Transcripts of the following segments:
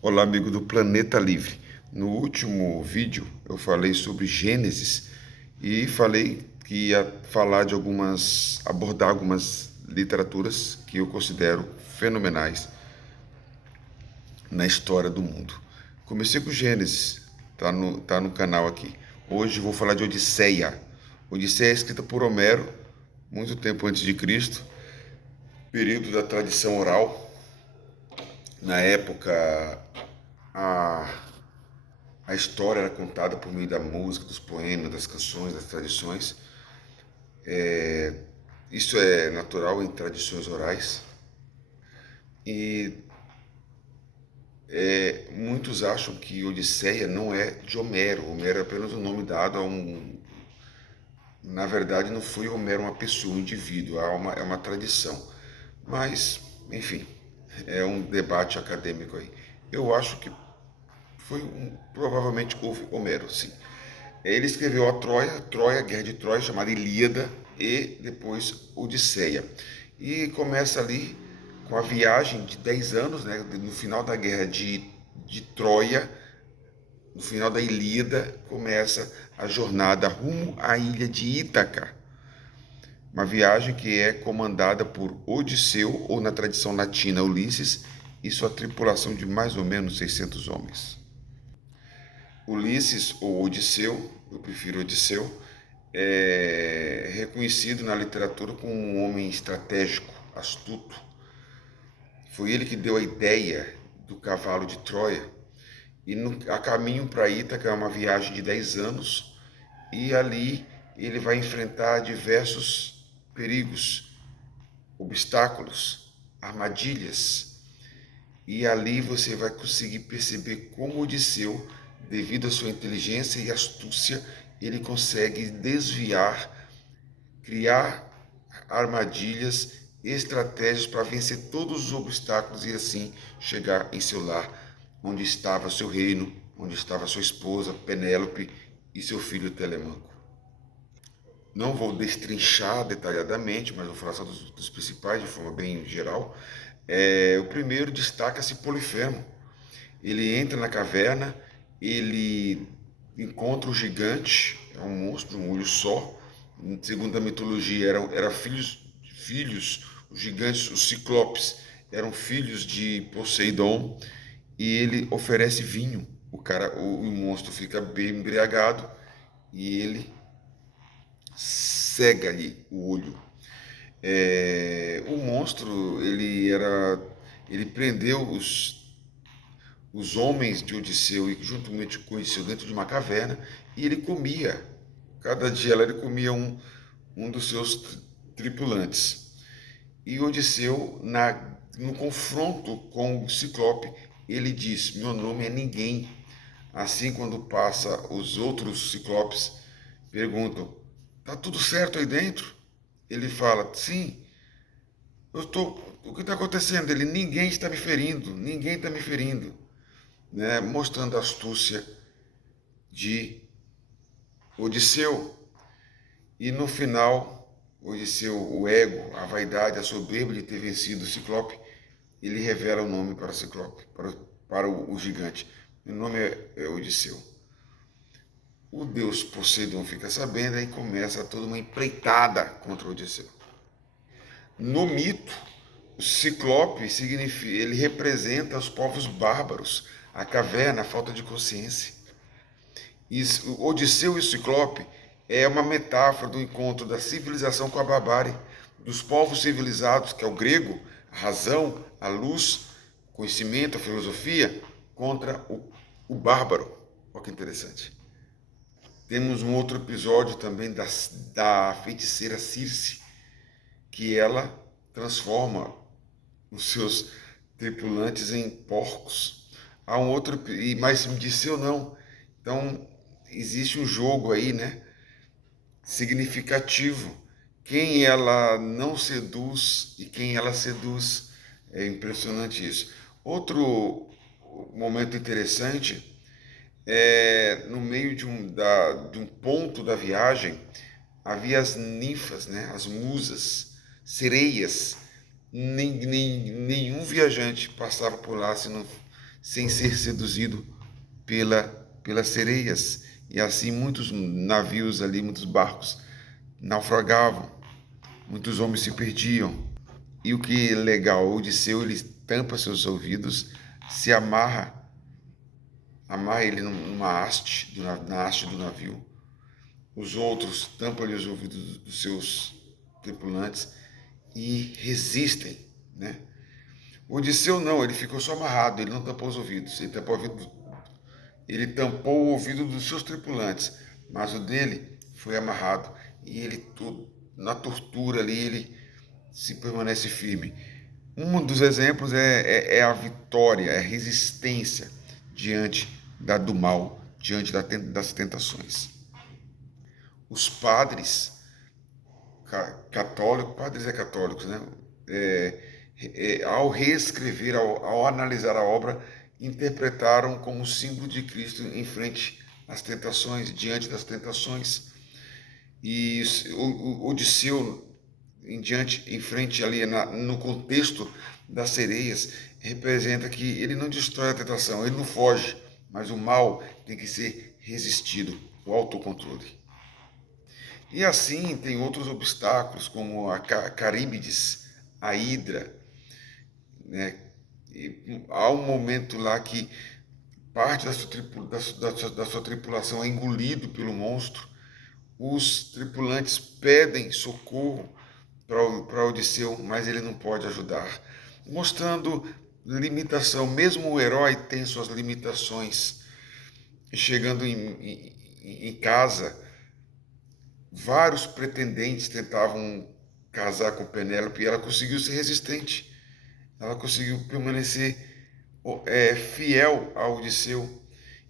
Olá, amigo do Planeta Livre. No último vídeo eu falei sobre Gênesis e falei que ia abordar algumas literaturas que eu considero fenomenais na história do mundo. Comecei com Gênesis, tá no canal aqui. Hoje vou falar de Odisseia. Odisseia é escrita por Homero, muito tempo antes de Cristo, período da tradição oral. Na época, a A história era contada por meio da música, dos poemas, das canções, das tradições. Isso é natural em tradições orais. E muitos acham que Odisseia não é de Homero. Homero é apenas um nome dado a um. Na verdade, não foi Homero uma pessoa, um indivíduo, é uma tradição. Mas, enfim, é um debate acadêmico aí. Eu acho que provavelmente houve Homero, sim. Ele escreveu a Troia, a Guerra de Troia, chamada Ilíada, e depois Odisseia. E começa ali com a viagem de 10 anos, né, no final da Guerra de Troia, no final da Ilíada, começa a jornada rumo à ilha de Ítaca. Uma viagem que é comandada por Odisseu, ou na tradição latina Ulisses, e sua tripulação de mais ou menos 600 homens. Ulisses, ou Odisseu, eu prefiro Odisseu, é reconhecido na literatura como um homem estratégico, astuto. Foi ele que deu a ideia do cavalo de Troia. E a caminho para Ítaca é uma viagem de 10 anos, e ali ele vai enfrentar diversos perigos, obstáculos, armadilhas. E ali você vai conseguir perceber como Odisseu, devido à sua inteligência e astúcia, ele consegue desviar, criar armadilhas, estratégias para vencer todos os obstáculos e assim chegar em seu lar, onde estava seu reino, onde estava sua esposa Penélope e seu filho Telemaco. Não vou destrinchar detalhadamente, mas vou falar só dos principais de forma bem geral. O primeiro destaca-se Polifemo. Ele entra na caverna, ele encontra o gigante, é um monstro, um olho só. Segundo a mitologia, eram filhos, os gigantes, os ciclopes, eram filhos de Poseidon, e ele oferece vinho. O monstro fica bem embriagado e ele cega-lhe o olho. O monstro, ele prendeu os homens de Odisseu e juntamente com Odisseu dentro de uma caverna, e ele comia. Cada dia ele comia um dos seus tripulantes. E Odisseu, no confronto com o Ciclope, ele diz: meu nome é ninguém. Assim, quando passa, os outros Ciclopes perguntam: tá tudo certo aí dentro? Ele fala: sim, o que está acontecendo? Ele: ninguém está me ferindo, ninguém está me ferindo, né? Mostrando a astúcia de Odisseu. E no final, Odisseu, o ego, a vaidade, a soberba de ter vencido o Ciclope, ele revela o nome para o Ciclope, para o gigante. O nome é Odisseu. O deus Poseidon fica sabendo e começa toda uma empreitada contra Odisseu. No mito, o Ciclope ele representa os povos bárbaros, a caverna, a falta de consciência. Odisseu e o Ciclope é uma metáfora do encontro da civilização com a barbárie, dos povos civilizados, que é o grego, a razão, a luz, o conhecimento, a filosofia, contra o bárbaro. Olha que interessante. Temos um outro episódio também da feiticeira Circe, que ela transforma os seus tripulantes em porcos. Há um outro, mas me disse eu não. Então, existe um jogo aí, né, significativo. Quem ela não seduz e quem ela seduz. É impressionante isso. Outro momento interessante é no meio de um ponto da viagem, havia as ninfas, né, as musas, sereias. Nenhum viajante passava por lá sem ser seduzido pelas sereias. E assim muitos navios ali, muitos barcos naufragavam, muitos homens se perdiam. E o que é legal, Odisseu, ele tampa seus ouvidos, se amarra ele numa haste, na haste do navio. Os outros tampam-lhe os ouvidos dos seus tripulantes e resistem, né? Odisseu não, ele ficou só amarrado, ele não tampou os ouvidos, ele tampou o ouvido dos seus tripulantes, mas o dele foi amarrado e ele, na tortura ali, ele se permanece firme. Um dos exemplos é a vitória, é a resistência diante do mal, diante das tentações. Os padres católicos, né? Ao reescrever, ao analisar a obra, interpretaram como símbolo de Cristo em frente às tentações, diante das tentações. E o Odisseu, em frente ali no contexto das sereias, representa que ele não destrói a tentação, ele não foge, mas o mal tem que ser resistido, o autocontrole. E assim tem outros obstáculos, como a Caríbides, a Hidra, né? E há um momento lá que parte da sua tripulação é engolido pelo monstro. Os tripulantes pedem socorro para Odisseu, mas ele não pode ajudar, mostrando limitação. Mesmo o herói tem suas limitações. Chegando em casa, vários pretendentes tentavam casar com Penélope e ela conseguiu ser resistente. Ela conseguiu permanecer fiel a Odisseu.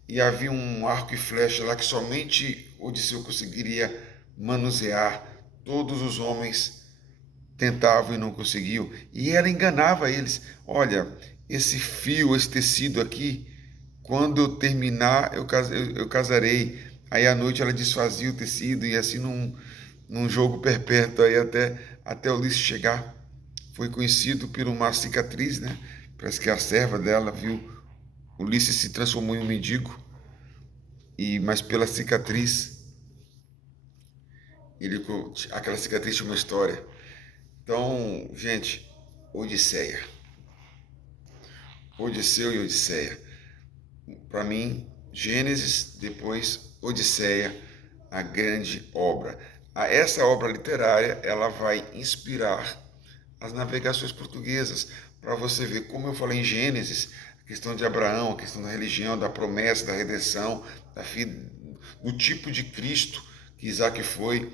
E havia um arco e flecha lá que somente Odisseu conseguiria manusear. Todos os homens tentavam e não conseguiam. E ela enganava eles. Olha, esse fio, esse tecido aqui, quando eu terminar, eu casarei. Aí à noite ela desfazia o tecido e assim num jogo perpétuo aí até Ulisses chegar. Foi conhecido por uma cicatriz, né? Parece que a serva dela viu Ulisses se transformou em um mendigo, mas pela cicatriz, aquela cicatriz tinha uma história. Então, gente, Odisseia. Odisseu e Odisseia. Para mim, Gênesis, depois Odisseia, a grande obra. Essa obra literária, ela vai inspirar as navegações portuguesas, para você ver, como eu falei em Gênesis, a questão de Abraão, a questão da religião, da promessa, da redenção, do tipo de Cristo que Isaac foi,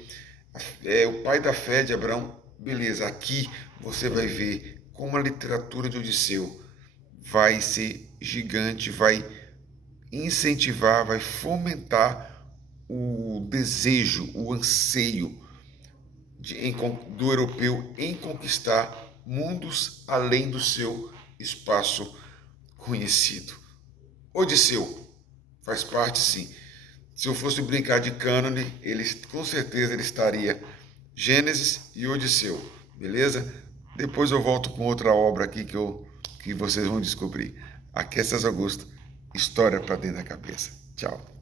o pai da fé de Abraão. Beleza, aqui você vai ver como a literatura de Odisseu vai ser gigante, vai incentivar, vai fomentar o desejo, o anseio do europeu em conquistar mundos além do seu espaço conhecido. Odisseu faz parte, sim. Se eu fosse brincar de cânone, com certeza ele estaria Gênesis e Odisseu, beleza? Depois eu volto com outra obra aqui que vocês vão descobrir. Aqui é César Augusto, história para dentro da cabeça. Tchau.